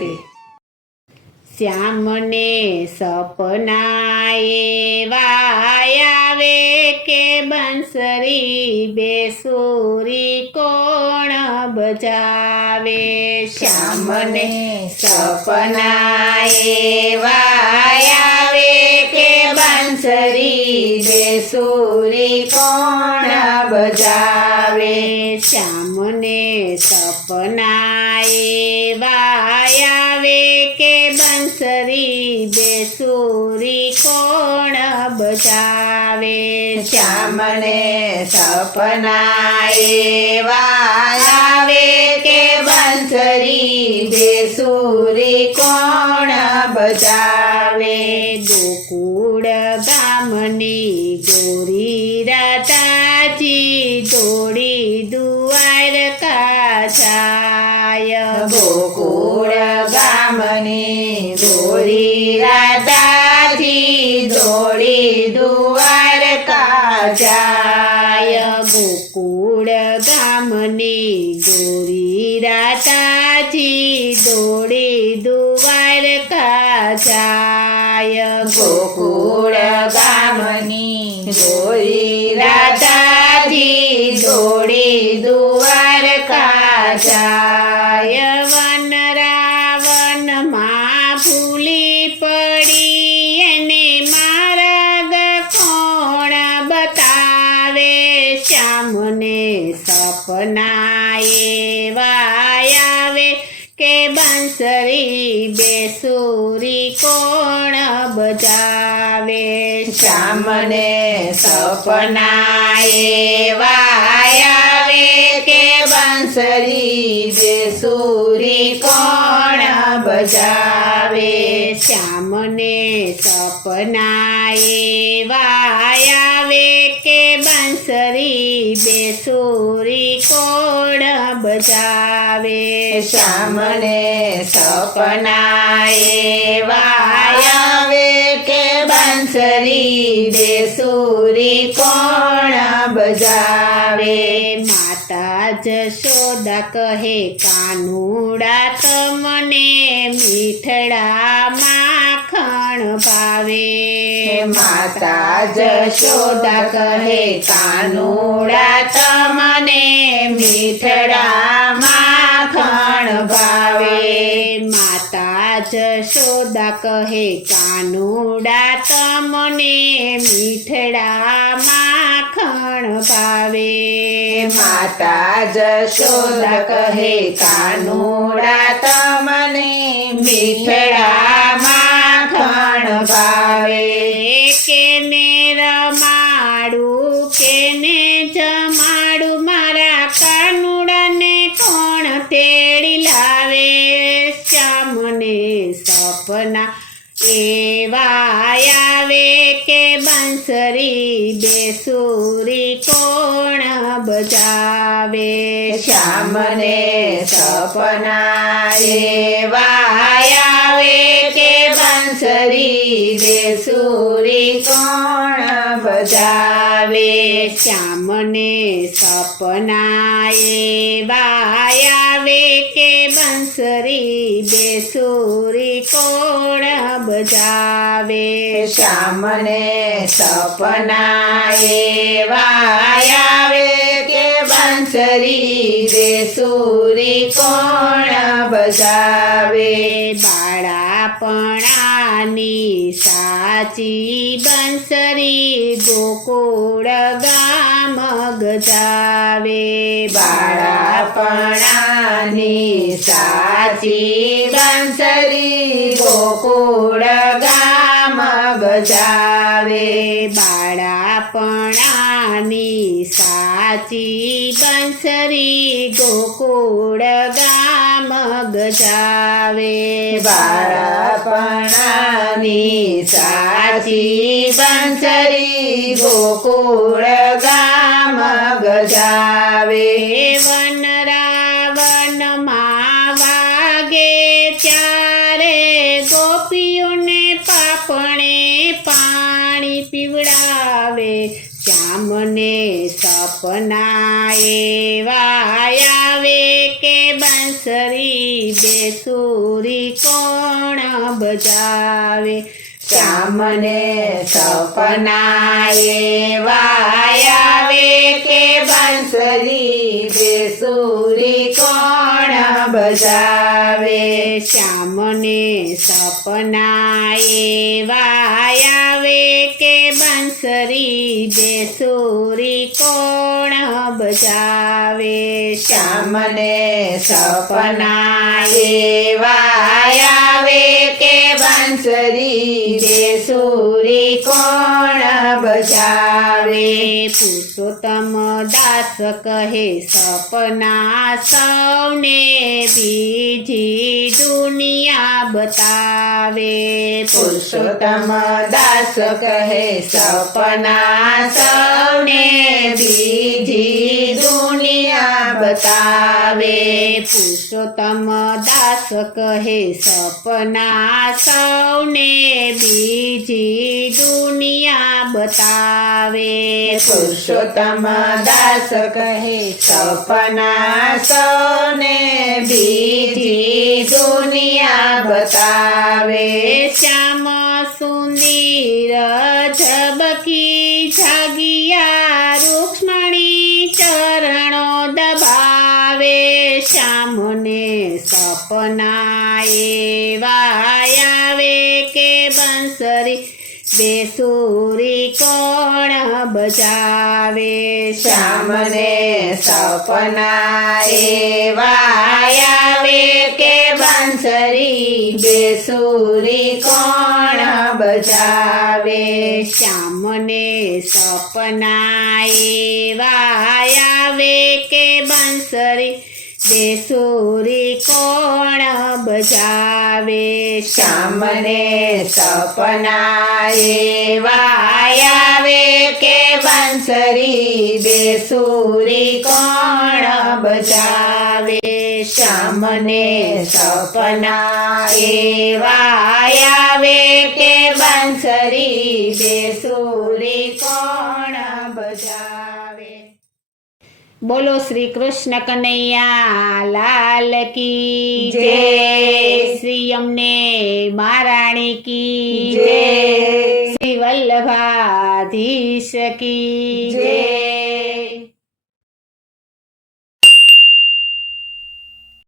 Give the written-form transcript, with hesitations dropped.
રાધે. શ્યામને સપના એવા આવે કે બંસરી બેસુરી કોણ બજાવે. શ્યામને સપના એવા આવે કે બંસરી બેસુરી કોણ બજાવે. શ્યામને સપના એવા આવે કે બંસરી બેસુરી કોણ બજાવે. શ્યામને સપના એવા આવે કે બંસરી બેસુરી કોણ બજાવે. ગોકુળ ગામની ગોરી રાધાજી દોડી દ્વારકા જાય. ગોકુળ ગામની ગોરી રાધાજી દોડી દ્વારકા જાય. ગોકુળ ગામની ગોરી રાધાજી દોડી દ્વારકા જાય. ગોકુળ ગામની ગોરી રાધાજી દોડી દ્વારકા જાય. વન રાવણમાં ભૂલી પડી એને માર્ગ કોણ બતાવે. શ્યામને સપના એવા આવે કે બંસરી બેસુરી કોણ બજાવે. શ્યામને સપના એવા આવે કે બંસરી બેસુરી કોણ બજાવે. શ્યામને સપના એવા આવે કે બંસરી બેસુરી કોણ બજાવે. શ્યામને સપના એવા આવે કે બંસરી બેસુરી કોણ બજાવે. માતા જશોદા કહે કાનુડા તમને મીઠડા માખણ ભાવે. માતા જશોદા કહે કાનુડા તમને મીઠડા માખણ ભાવે. માતા જશોદા કહે કાનુડા તમને મીઠડા માખણ ભાવે. માતા જશોદા કહે કાનુડા તમને મીઠડા માખણ ભાવે. કેને રમાડું કેને જમાડું મારા કાનુડાને કોણ તેડી લાવે. શ્યામને સપના એવા આવે કે બંસરી બેસુરી કોણ બજાવે. શ્યામને સપના એવા આવે કે બંસરી બેસુરી કોણ બજાવે. શ્યામને સપના એવા આવે કે બંસરી બેસુરી કોણ બજાવે. શ્યામને સપના એવા આવે કે બંસરી બેસુરી કોણ બજાવે. બાળાપણાની સાચી બંસરી ગોકુળ ગામ ગજાવે. બાળાપણાની સાચી બંસરી ગોકુળ ગામ ગજાવે. બાળાપણાની સાચી બંસરી ગોકુળ ગામ ગજાવે. બાળપણાની સાચી બંસરી ગોકુળ ગામ ગજાવે. વન રાવણમાં વાગે ત્યારે ગોપીઓને પાપણે પાણી પીવડાવે. શ્યામને સપના એવા આવે કે બંસ બંસરી બેસુરી કોણ બજાવે શ્યામને સપના એવા આવે કે બંસરી બેસુરી કોણ બજાવે શ્યામને સપના એવા આવે કે બંસરી બેસુરી કોણ બજાવે શ્યામને સપના એવા આવે કે બંસરી બેસુરી કોણ બજાવે પુરુષોત્તમ દાસ કહે સપના સૌને બીજી દુનિયા બતાવે પુરુષોત્તમ દાસ કહે સપના સૌને બીજી દુનિયા બતાવે પુરુષોત્તમ દાસ કહે સપના સૌને બીજી દુનિયા બતાવે પુરુષોત્તમ દાસ કહે સપના સૌને બીજી દુનિયા બતાવે શ્યામ સુંદર ઝબકી જાગિયા રૂક્ષ્મણી ચરણો દબાવે શ્યામને સપના એવા આવે કે બંસરી બેસુરી કોણ બજાવે શ્યામને સપના એવા આવે કે બંસરી બેસુરી કોણ બજાવે શ્યામને સપના એવા આવે કે બંસરી બેસુરી કોણ બજાવે શ્યામને સપના એવા આવે કે બંસરી બેસુરી કોણ બજાવે શ્યામને સપના એવા આવે કે બંસરી બેસુરી કોણ બજાવે બોલો શ્રી કૃષ્ણ કનૈયા લાલ કી જય. શ્રી અમને મહારાણી કી જય. શ્રી વલ્લભાધીશ કી